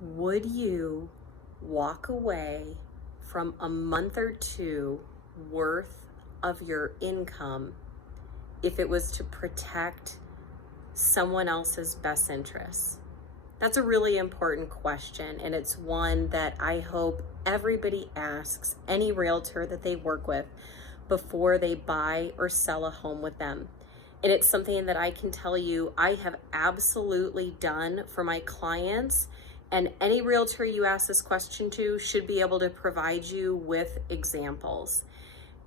Would you walk away from a month or two worth of your income if it was to protect someone else's best interests? That's a really important question, and it's one that I hope everybody asks any realtor that they work with before they buy or sell a home with them. And it's something that I can tell you I have absolutely done for my clients, and any realtor you ask this question to should be able to provide you with examples.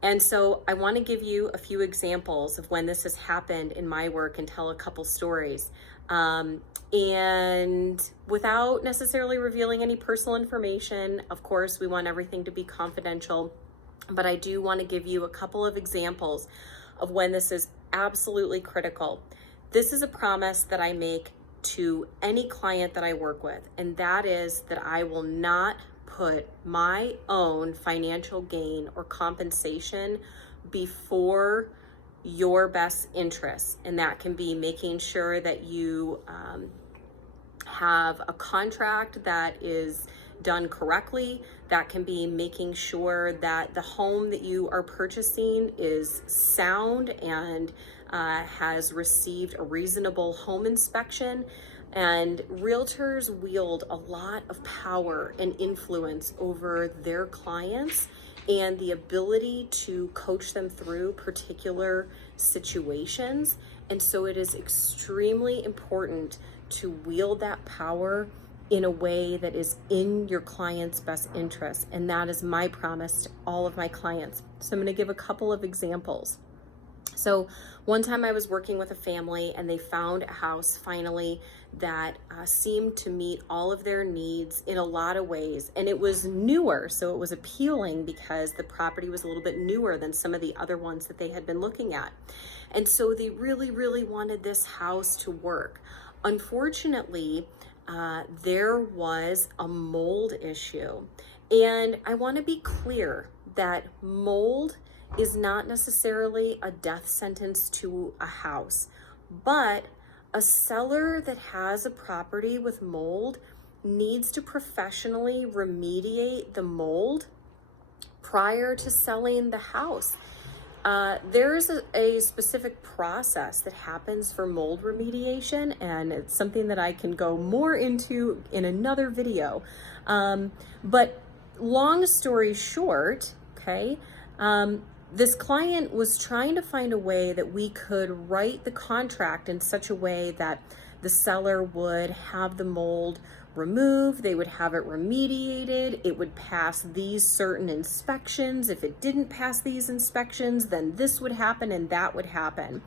And so I want to give you a few examples of when this has happened in my work and tell a couple stories. And without necessarily revealing any personal information, of course, we want everything to be confidential, but I do want to give you a couple of examples of when this is absolutely critical. This is a promise that I make to any client that I work with, and that is that I will not put my own financial gain or compensation before your best interests. And that can be making sure that you have a contract that is done correctly. That can be making sure that the home that you are purchasing is sound and has received a reasonable home inspection. And realtors wield a lot of power and influence over their clients and the ability to coach them through particular situations. And so it is extremely important to wield that power in a way that is in your client's best interest. And that is my promise to all of my clients. So I'm going to give a couple of examples. So one time I was working with a family and they found a house finally that seemed to meet all of their needs in a lot of ways. And it was newer, so it was appealing because the property was a little bit newer than some of the other ones that they had been looking at. And so they really, really wanted this house to work. Unfortunately, there was a mold issue. And I want to be clear that mold is not necessarily a death sentence to a house, but a seller that has a property with mold needs to professionally remediate the mold prior to selling the house. There's a specific process that happens for mold remediation, and it's something that I can go more into in another video. But long story short, okay, this client was trying to find a way that we could write the contract in such a way that the seller would have the mold removed, they would have it remediated, it would pass these certain inspections. If it didn't pass these inspections, then this would happen and that would happen.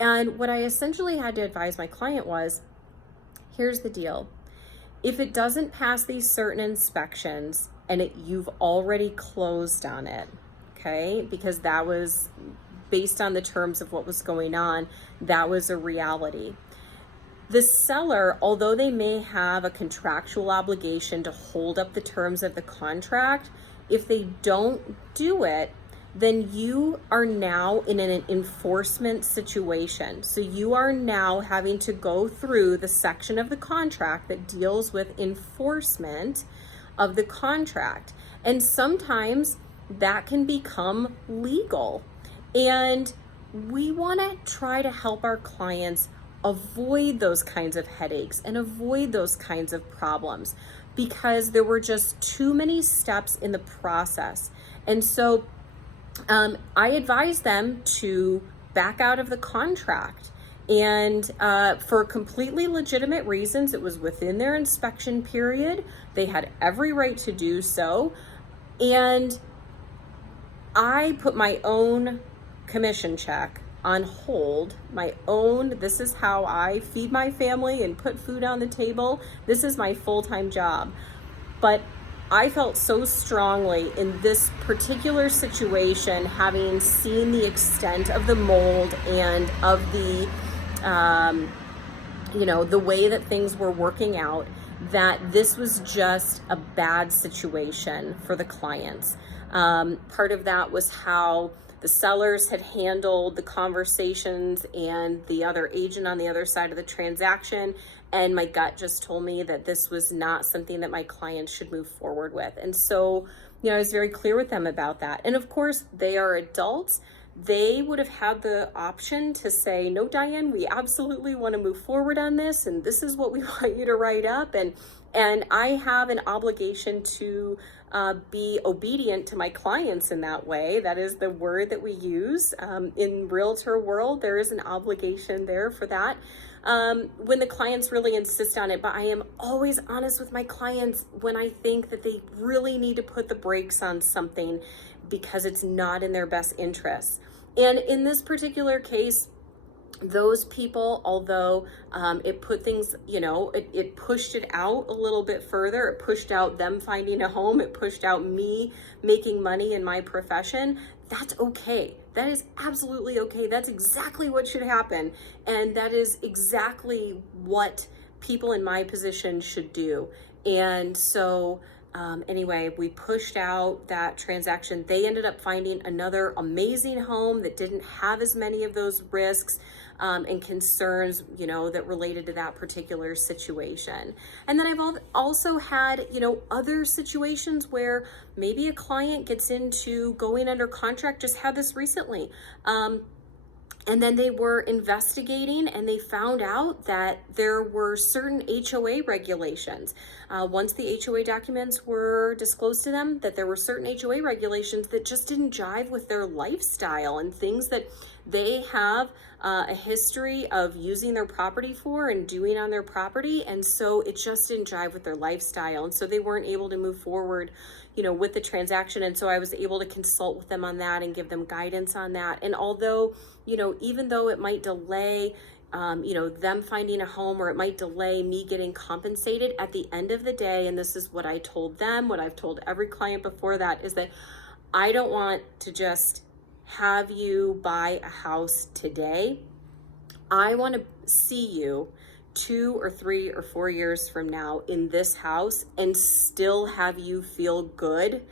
And what I essentially had to advise my client was, here's the deal. If it doesn't pass these certain inspections and you've already closed on it, okay, because that was based on the terms of what was going on, that was a reality. The seller, although they may have a contractual obligation to hold up the terms of the contract, if they don't do it, then you are now in an enforcement situation. So you are now having to go through the section of the contract that deals with enforcement of the contract. And sometimes that can become legal. And we want to try to help our clients avoid those kinds of headaches and avoid those kinds of problems because there were just too many steps in the process. And so I advised them to back out of the contract. And for completely legitimate reasons, it was within their inspection period. They had every right to do so. And I put my own commission check on hold, my own, this is how I feed my family and put food on the table. This is my full-time job. But I felt so strongly in this particular situation, having seen the extent of the mold and of the, the way that things were working out, that this was just a bad situation for the clients. Part of that was how the sellers had handled the conversations and the other agent on the other side of the transaction. And my gut just told me that this was not something that my clients should move forward with. And so, I was very clear with them about that. And of course, they are adults. They would have had the option to say, no, Diane, we absolutely want to move forward on this. And this is what we want you to write up. And I have an obligation to be obedient to my clients in that way. That is the word that we use. In realtor world, there is an obligation there for that. When the clients really insist on it, but I am always honest with my clients when I think that they really need to put the brakes on something because it's not in their best interests. And in this particular case, those people, although it put things, it pushed it out a little bit further. It pushed out them finding a home. It pushed out me making money in my profession. That's okay. That is absolutely okay. That's exactly what should happen. And that is exactly what people in my position should do. And so anyway, we pushed out that transaction. They ended up finding another amazing home that didn't have as many of those risks and concerns, that related to that particular situation. And then I've also had, other situations where maybe a client gets into going under contract. Just had this recently. And then they were investigating and they found out that there were certain HOA regulations. Once the HOA documents were disclosed to them, that there were certain HOA regulations that just didn't jive with their lifestyle and things that they have a history of using their property for and doing on their property. And so it just didn't jive with their lifestyle. And so they weren't able to move forward, with the transaction. And so I was able to consult with them on that and give them guidance on that. And although, even though it might delay, them finding a home, or it might delay me getting compensated, at the end of the day, and this is what I told them, what I've told every client before that, is that I don't want to just have you buy a house today. I want to see you 2 or 3 or 4 years from now in this house and still have you feel good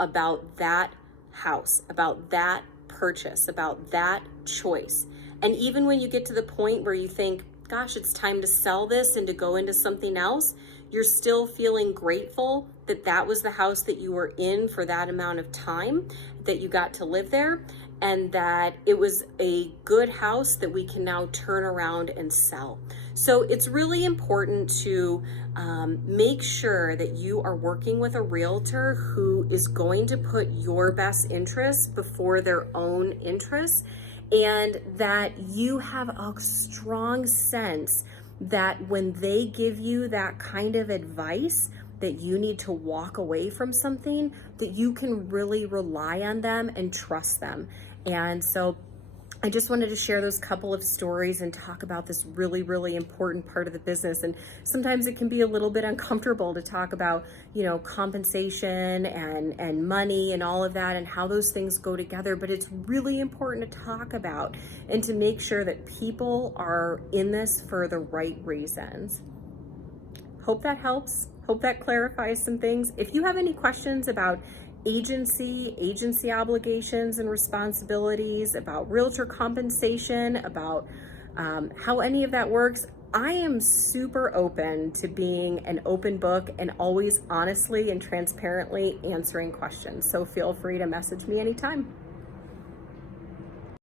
about that house, about that purchase, about that choice. And even when you get to the point where you think, gosh, it's time to sell this and to go into something else, you're still feeling grateful that that was the house that you were in for that amount of time, that you got to live there, and that it was a good house that we can now turn around and sell. So it's really important to make sure that you are working with a realtor who is going to put your best interests before their own interests, and that you have a strong sense that when they give you that kind of advice, that you need to walk away from something, that you can really rely on them and trust them. And so I just wanted to share those couple of stories and talk about this really, really important part of the business. And sometimes it can be a little bit uncomfortable to talk about, compensation and money and all of that and how those things go together. But it's really important to talk about and to make sure that people are in this for the right reasons. Hope that helps. Hope that clarifies some things. If you have any questions about agency obligations and responsibilities, about realtor compensation, about how any of that works, I am super open to being an open book and always honestly and transparently answering questions. So feel free to message me anytime.